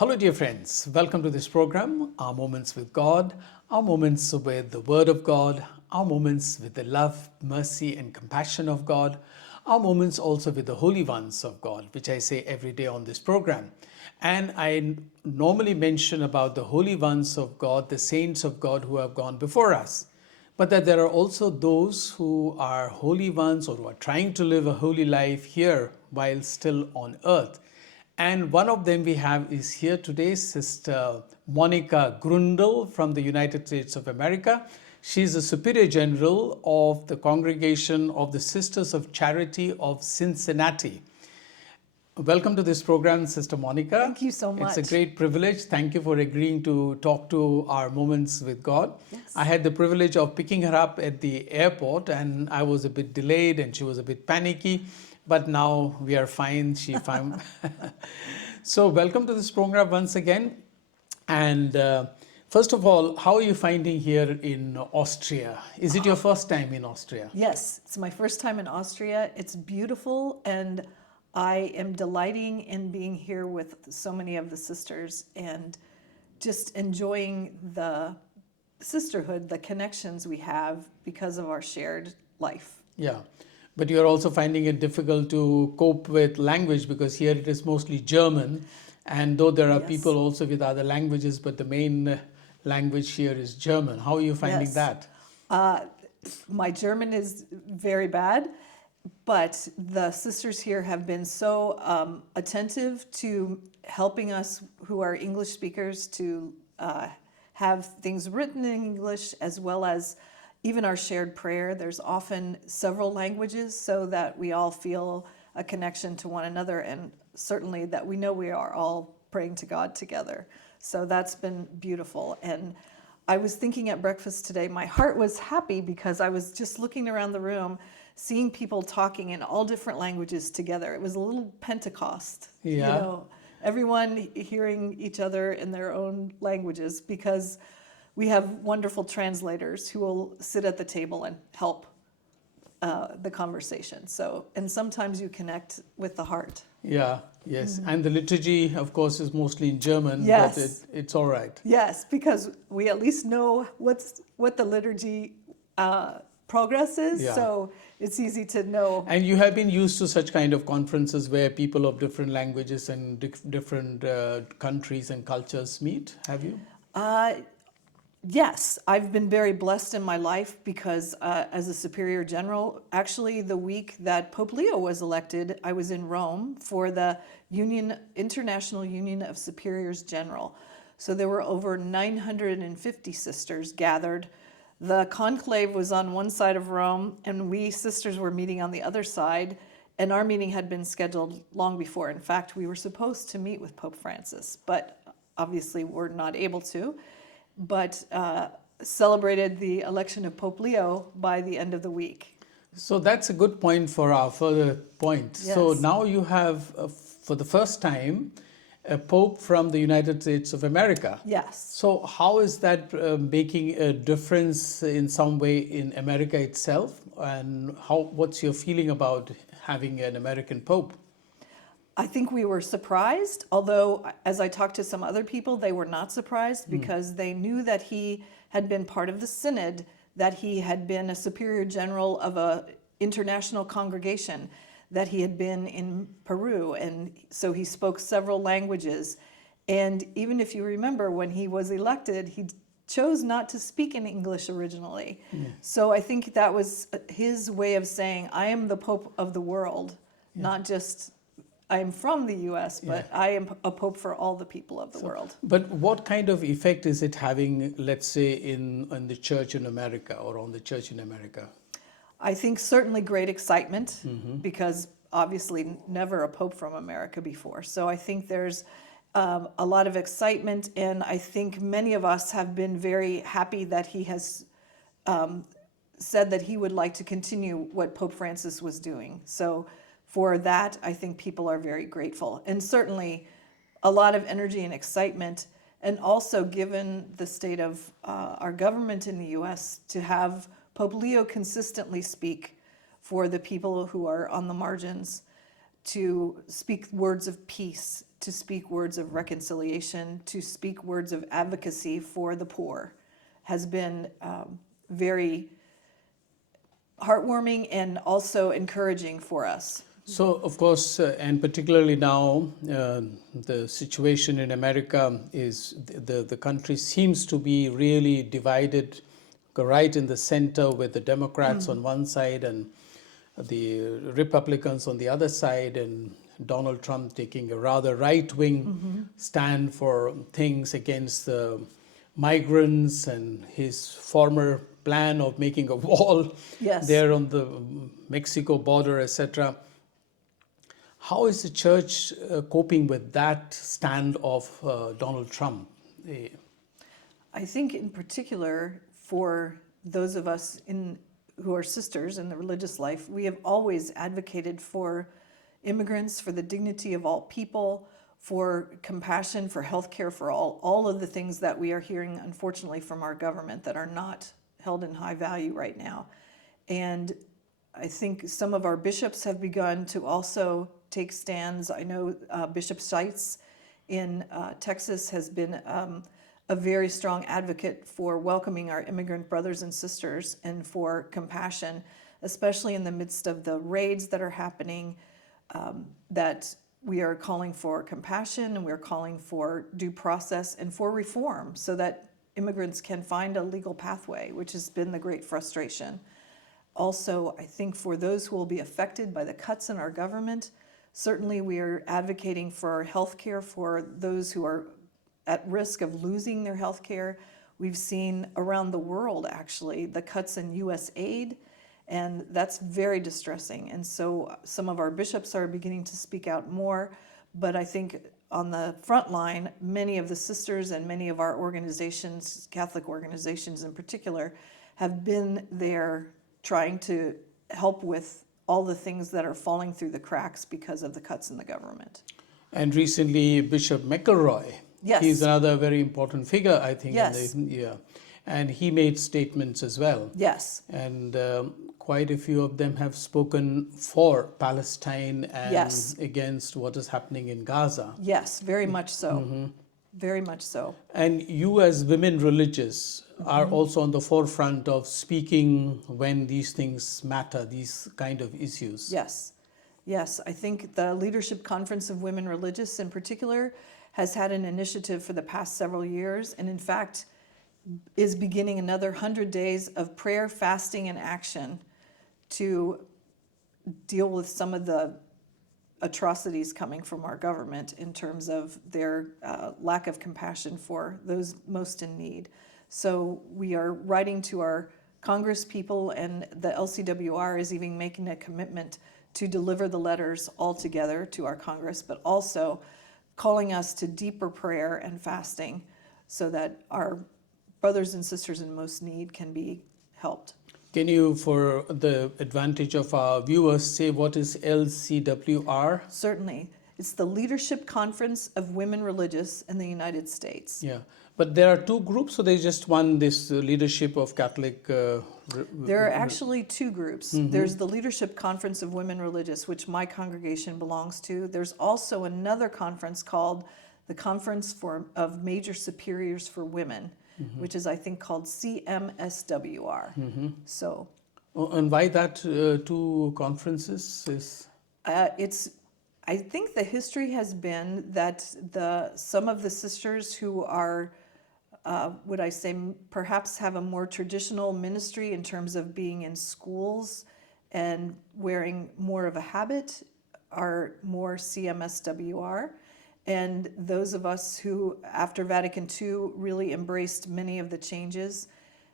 Hello, dear friends. Welcome to this program, Our Moments with God, our moments with the Word of God, our moments with the love, mercy, and compassion of God, our moments also with the holy ones of God, which I say every day on this program. And I normally mention about the holy ones of God, the saints of God who have gone before us. But that there are also those who are holy ones or who are trying to live a holy life here while still on earth. And one of them we have is here today, Sister Monica Grundel from the United States of America. She's the Superior General of the Congregation of the Sisters of Charity of Cincinnati. Welcome to this program, Sister Monica. Thank you so much. It's a great privilege. Thank you for agreeing to talk to our moments with God. Yes. I had the privilege of picking her up at the airport, and I was a bit delayed and she was a bit panicky. But now we are fine. She found. So welcome to this program once again. And first of all, how are you finding here in Austria? Is it your first time in Austria? Yes, it's my first time in Austria. It's beautiful, and I am delighting in being here with so many of the sisters and just enjoying the sisterhood, the connections we have because of our shared life. Yeah. But you're also finding it difficult to cope with language because here it is mostly German. And though there are Yes. people also with other languages, but the main language here is German. How are you finding Yes. that? My German is very bad, but the sisters here have been so attentive to helping us who are English speakers to have things written in English, as well as even our shared prayer. There's often several languages so that we all feel a connection to one another, and certainly that we know we are all praying to God together. So that's been beautiful. And I was thinking at breakfast today, my heart was happy because I was just looking around the room, seeing people talking in all different languages together. It was a little Pentecost, Yeah. everyone hearing each other in their own languages, because we have wonderful translators who will sit at the table and help the conversation. So, and sometimes you connect with the heart. Yeah, yes. And the liturgy, of course, is mostly in German, Yes. but it's all right. Yes, because we at least know what the liturgy progress is, Yeah. so it's easy to know. And you have been used to such kind of conferences where people of different languages and different countries and cultures meet, have you? Yes, I've been very blessed in my life because as a Superior General, actually the week that Pope Leo was elected, I was in Rome for the International Union of Superiors General. So there were over 950 sisters gathered. The conclave was on one side of Rome, and we sisters were meeting on the other side, and our meeting had been scheduled long before. In fact, we were supposed to meet with Pope Francis, but obviously we're not able to. But celebrated the election of Pope Leo by the end of the week. So that's a good point for our further point. Yes. So now you have, for the first time, a Pope from the United States of America. Yes. So how is that making a difference in some way in America itself? And what's your feeling about having an American Pope? I think we were surprised, although as I talked to some other people, they were not surprised because they knew that he had been part of the synod, that he had been a superior general of an international congregation, that he had been in Peru, and so he spoke several languages. And even if you remember, when he was elected, he chose not to speak in English originally. So I think that was his way of saying, I am the Pope of the world, not just I am from the U.S., but I am a pope for all the people of the world. But what kind of effect is it having, let's say, in the church in America or on the church in America? I think certainly great excitement because obviously never a pope from America before. So I think there's a lot of excitement, and I think many of us have been very happy that he has said that he would like to continue what Pope Francis was doing. So for that, I think people are very grateful. And certainly a lot of energy and excitement, and also given the state of our government in the U.S., to have Pope Leo consistently speak for the people who are on the margins, to speak words of peace to speak words of reconciliation, to speak words of advocacy for the poor, has been very heartwarming and also encouraging for us. So, of course, and particularly now, the situation in America is the country seems to be really divided, right in the center, with the Democrats on one side and the Republicans on the other side, and Donald Trump taking a rather right-wing stand for things against the migrants and his former plan of making a wall Yes. there on the Mexico border, etc. How is the church coping with that stand of Donald Trump? I think in particular for those of us who are sisters in the religious life, we have always advocated for immigrants, for the dignity of all people, for compassion, for healthcare for all of the things that we are hearing, unfortunately, from our government that are not held in high value right now. And I think some of our bishops have begun to also take stands. I know Bishop Seitz in Texas has been a very strong advocate for welcoming our immigrant brothers and sisters and for compassion, especially in the midst of the raids that are happening, that we are calling for compassion and we're calling for due process and for reform so that immigrants can find a legal pathway, which has been the great frustration. Also, I think for those who will be affected by the cuts in our government, certainly we are advocating for health care for those who are at risk of losing their health care. We've seen around the world, actually, the cuts in U.S. aid, and that's very distressing. And so some of our bishops are beginning to speak out more, but I think on the front line, many of the sisters and many of our organizations, Catholic organizations in particular, have been there trying to help with all the things that are falling through the cracks because of the cuts in the government. And recently, Bishop McElroy, Yes. he's another very important figure, I think. Yes. And he made statements as well. Yes. And quite a few of them have spoken for Palestine and Yes. against what is happening in Gaza. Yes, very much so. Very much so. And you, as women religious, are also on the forefront of speaking when these things matter, these kind of issues. Yes. Yes, I think the Leadership Conference of Women Religious in particular has had an initiative for the past several years, and in fact is beginning another 100 days of prayer, fasting, and action to deal with some of the atrocities coming from our government in terms of their lack of compassion for those most in need. So we are writing to our Congress people, and the LCWR is even making a commitment to deliver the letters all together to our Congress, but also calling us to deeper prayer and fasting so that our brothers and sisters in most need can be helped. Can you, for the advantage of our viewers, say what is LCWR? Certainly. It's the Leadership Conference of Women Religious in the United States. Yeah, but there are two groups, so there's just one, this leadership of Catholic... There are actually two groups. There's the Leadership Conference of Women Religious, which my congregation belongs to. There's also another conference called the Conference of Major Superiors for Women, which is, I think, called CMSWR. So, and why that two conferences? I think the history has been that some of the sisters who are, would I say, perhaps have a more traditional ministry in terms of being in schools and wearing more of a habit are more CMSWR. And those of us who, after Vatican II, really embraced many of the changes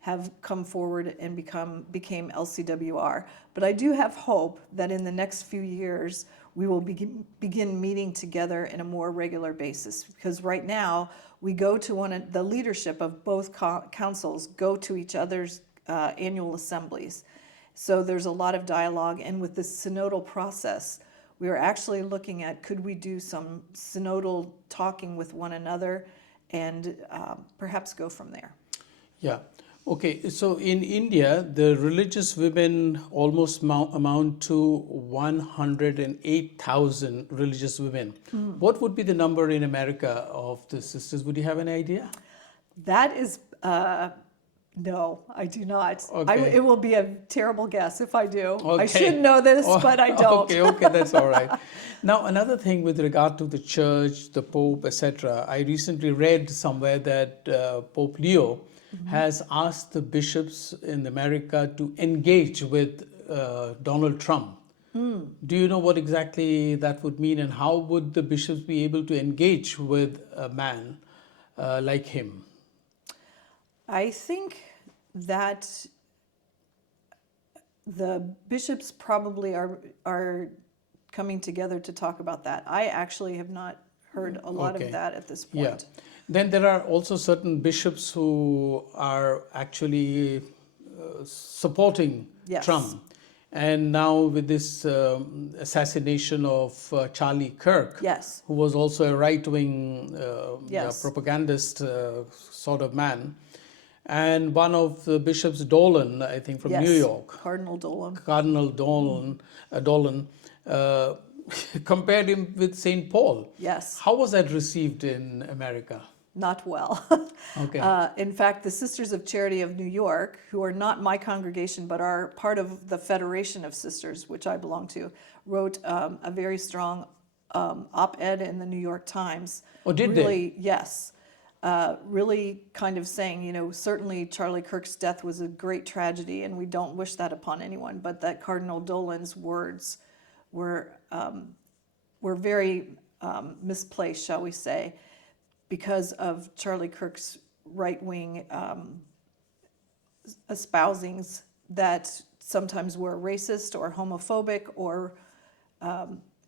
have come forward and became LCWR. But I do have hope that in the next few years, we will begin meeting together in a more regular basis. Because right now, we go to the leadership of both councils go to each other's annual assemblies. So there's a lot of dialogue. And with the synodal process, we are actually looking at, could we do some synodal talking with one another and perhaps go from there? Yeah. Okay, so in India, the religious women almost amount to 108,000 religious women. What would be the number in America of the sisters? Would you have any idea? That is, no, I do not. Okay. It will be a terrible guess if I do. I Okay. should know this, Oh, but I don't. Okay, that's all right. Now, another thing with regard to the church, the Pope, etc., I recently read somewhere that Pope Leo has asked the bishops in America to engage with Donald Trump. Do you know what exactly that would mean, and how would the bishops be able to engage with a man like him? I think that the bishops probably are coming together to talk about that. I actually have not heard a lot Okay. of that at this Yeah. point. Then there are also certain bishops who are actually supporting Yes. Trump. And now with this assassination of Charlie Kirk, Yes. who was also a right-wing Yes. propagandist sort of man. And one of the bishops, Dolan, I think from Yes. New York, Cardinal Dolan. Cardinal Dolan, compared him with St. Paul. Yes. How was that received in America? Not well. Okay. In fact, the Sisters of Charity of New York, who are not my congregation but are part of the Federation of Sisters, which I belong to, wrote a very strong op-ed in the New York Times. Oh, did really, yes. Really kind of saying, certainly Charlie Kirk's death was a great tragedy and we don't wish that upon anyone, but that Cardinal Dolan's words were very misplaced, shall we say, because of Charlie Kirk's right-wing espousings that sometimes were racist or homophobic or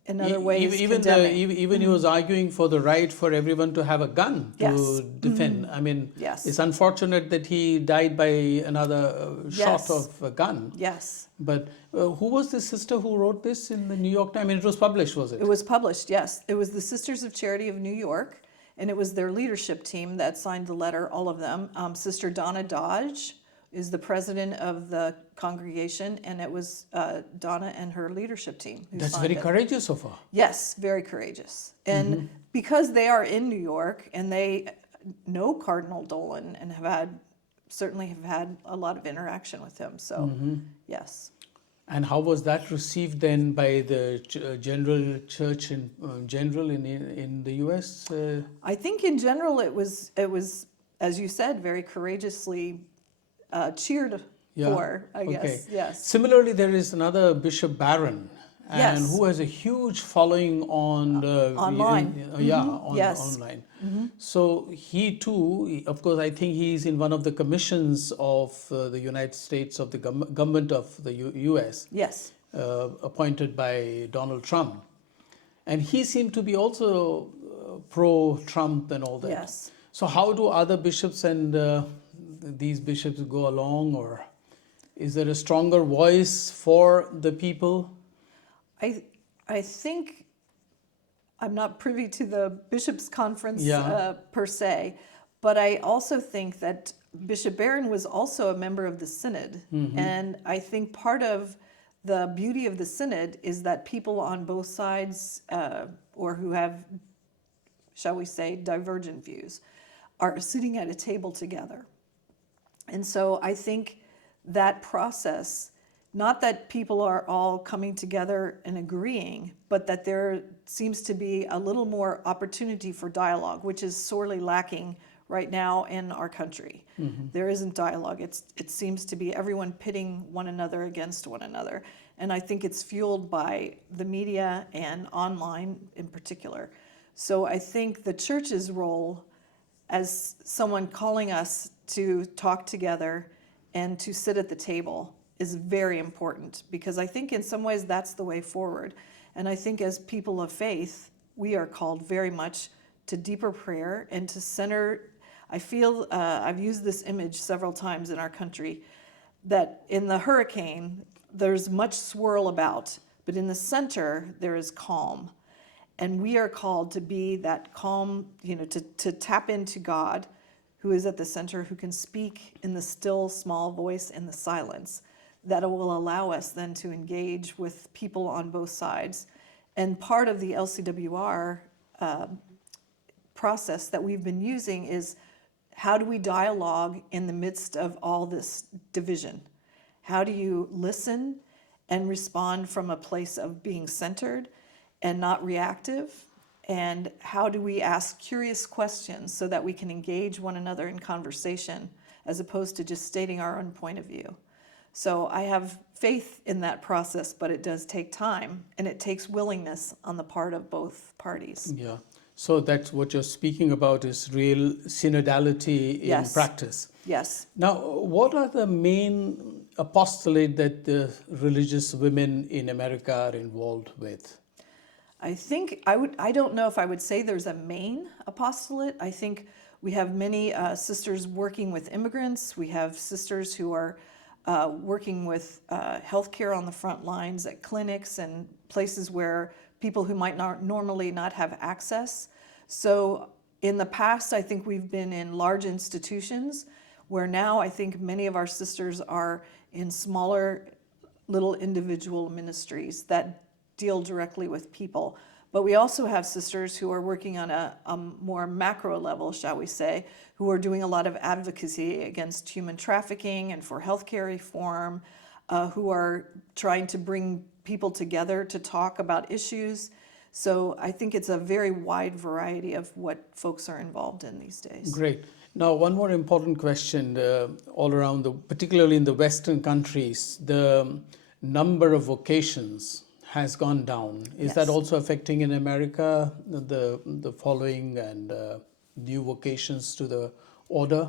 in other ways condemning. Even he was arguing for the right for everyone to have a gun to Yes. defend. I mean, Yes. it's unfortunate that he died by another shot Yes. of a gun. Yes. But who was the sister who wrote this in the New York Times? I mean, it was published, was it? It was published, yes. It was the Sisters of Charity of New York, and it was their leadership team that signed the letter, all of them. Sister Donna Dodge is the president of the congregation, and it was Donna and her leadership team who That's signed very it. courageous of her. Yes, very courageous. And because they are in New York and they know Cardinal Dolan and certainly have had a lot of interaction with him. So, yes. And how was that received then by the general church in general in the U.S.? I think in general it was, as you said, very courageously cheered for, I guess. Yes. Similarly, there is another Bishop Barron, and Yes. who has a huge following on the Online. Yes. online. So he too, of course, I think he's in one of the commissions of the United States of the government of the U.S. Yes. Appointed by Donald Trump, and he seemed to be also pro-Trump and all that. Yes. So how do other bishops and these bishops go along, or is there a stronger voice for the people? I think I'm not privy to the bishops' conference per se, but I also think that Bishop Barron was also a member of the synod, and I think part of the beauty of the synod is that people on both sides, or who have, shall we say, divergent views, are sitting at a table together. And so I think that process, not that people are all coming together and agreeing, but that there seems to be a little more opportunity for dialogue, which is sorely lacking right now in our country. There isn't dialogue. It seems to be everyone pitting one another against one another. And I think it's fueled by the media and online in particular. So I think the church's role as someone calling us to talk together and to sit at the table is very important, because I think in some ways that's the way forward. And I think as people of faith, we are called very much to deeper prayer and to center. I feel, I've used this image several times in our country, that in the hurricane, there's much swirl about, but in the center, there is calm. And we are called to be that calm, to tap into God, who is at the center, who can speak in the still small voice in the silence, that will allow us then to engage with people on both sides. And part of the LCWR process that we've been using is, how do we dialogue in the midst of all this division? How do you listen and respond from a place of being centered and not reactive? And how do we ask curious questions so that we can engage one another in conversation as opposed to just stating our own point of view? So I have faith in that process, but it does take time, and it takes willingness on the part of both parties. Yeah. So that's what you're speaking about, is real synodality in Yes. practice. Yes. Now, what are the main apostolate that the religious women in America are involved with? I think I don't know if I would say there's a main apostolate. I think we have many sisters working with immigrants. We have sisters who are working with healthcare on the front lines at clinics and places where people who might not normally not have access. So in the past, I think we've been in large institutions, where now I think many of our sisters are in smaller little individual ministries that deal directly with people. But we also have sisters who are working on a more macro level, shall we say, who are doing a lot of advocacy against human trafficking and for healthcare reform, who are trying to bring people together to talk about issues. So I think it's a very wide variety of what folks are involved in these days. Great. Now, one more important question. All around, particularly in the Western countries, the number of vocations has gone down. Is Yes. that also affecting in America, the following and new vocations to the order?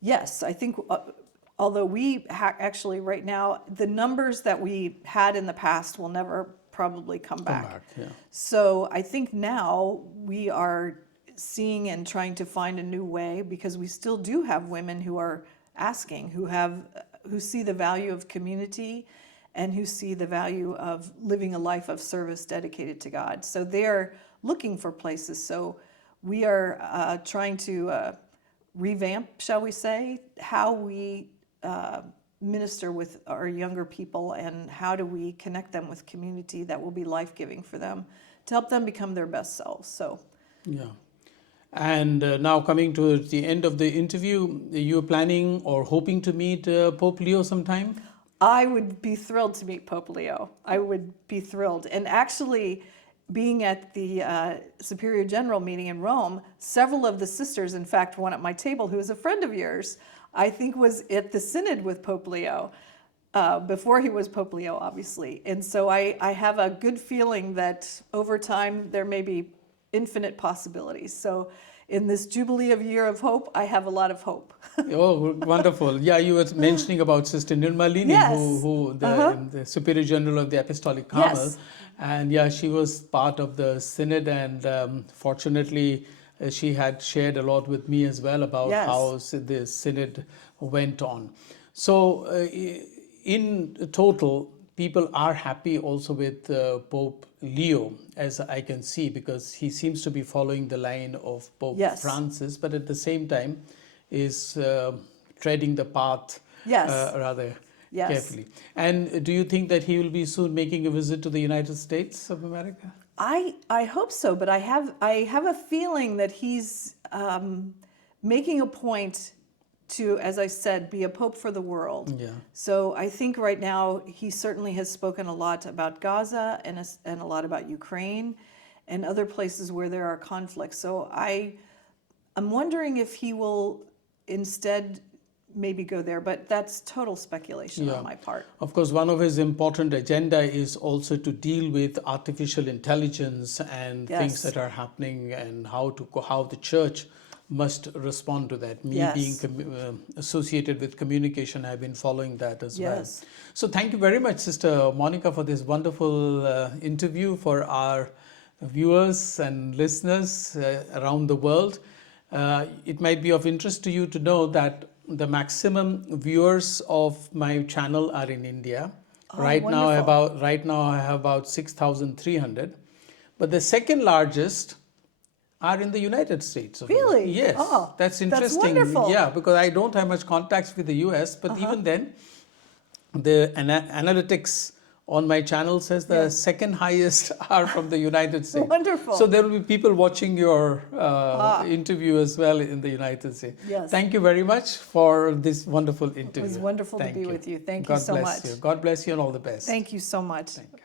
Yes, I think although we actually right now, the numbers that we had in the past will never probably come back. Yeah. So I think now we are seeing and trying to find a new way, because we still do have women who are asking, who see the value of community and who see the value of living a life of service dedicated to God. So they're looking for places. So we are trying to revamp, shall we say, how we minister with our younger people, and how do we connect them with community that will be life-giving for them, to help them become their best selves. So, Yeah. And now coming to the end of the interview, you're planning or hoping to meet Pope Leo sometime? I would be thrilled to meet Pope Leo. I would be thrilled. And actually, being at the Superior General meeting in Rome, several of the sisters, in fact, one at my table who is a friend of yours, I think was at the synod with Pope Leo, before he was Pope Leo, obviously. And so I have a good feeling that over time there may be infinite possibilities. So in this Jubilee of Year of Hope, I have a lot of hope. Oh, wonderful. Yeah, you were mentioning about Sister Nirmalini, Yes. who the Superior General of the Apostolic Carmel. Yes. And yeah, she was part of the synod, and fortunately, she had shared a lot with me as well about Yes. how the synod went on. So in total, people are happy also with Pope Leo, as I can see, because he seems to be following the line of Pope Yes. Francis, but at the same time is treading the path Yes. rather Yes. carefully. And do you think that he will be soon making a visit to the United States of America? I hope so, but I have a feeling that he's making a point to, as I said, be a pope for the world. Yeah. So I think right now he certainly has spoken a lot about Gaza and a lot about Ukraine and other places where there are conflicts. So I'm wondering if he will instead maybe go there, but that's total speculation Yeah. on my part. Of course, one of his important agenda is also to deal with artificial intelligence and Yes. things that are happening, and how the church must respond to that. Me Yes. being associated with communication, I've been following that as well. Yes. So thank you very much, Sister Monica, for this wonderful interview for our viewers and listeners around the world. It might be of interest to you to know that the maximum viewers of my channel are in India. Oh, Right now wonderful. I have about 6,300. But the second largest are in the United States. Really? Yes. Oh, that's that's interesting. wonderful. Yeah, because I don't have much contacts with the US, but even then, the analytics on my channel says the Yes. second highest are from the United States. Wonderful. So there will be people watching your interview as well in the United States. Yes. Thank you very much for this wonderful interview. It was wonderful to Thank be you. with you. Thank God you so bless much. you. God bless you and all the best. Thank you so much. Thank you.